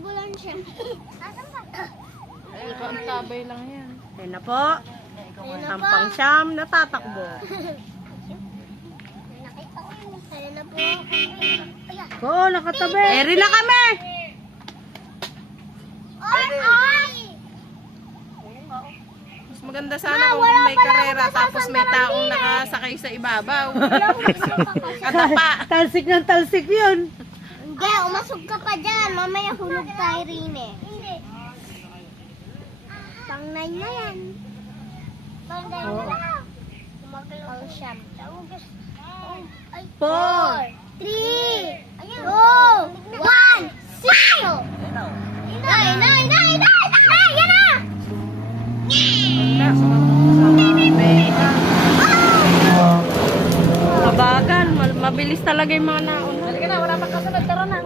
ambulansya. Ang tabay lang yan. Ayun na po. Ang pang-siyam na tatakbo. Nakita ko yun. Ayun na po. Oo, nakatabi. Eri na kami. Ay! Mas maganda sana kung may karera tapos may taong nakasakay sa ibabaw. Katapa. Talsik ng talsik yun. Hindi, umasog ka pa dyan. Mamaya hulog tayo rin eh. Hindi. Pang-9 na yan. Pang-9 na lang. Pang-siyam. 4, 3, 2, 1, 0! Nay! Yan na! Mabagal. Mabilis talaga yung mga nauna. Halika na, wala pang kasunod. Tara na.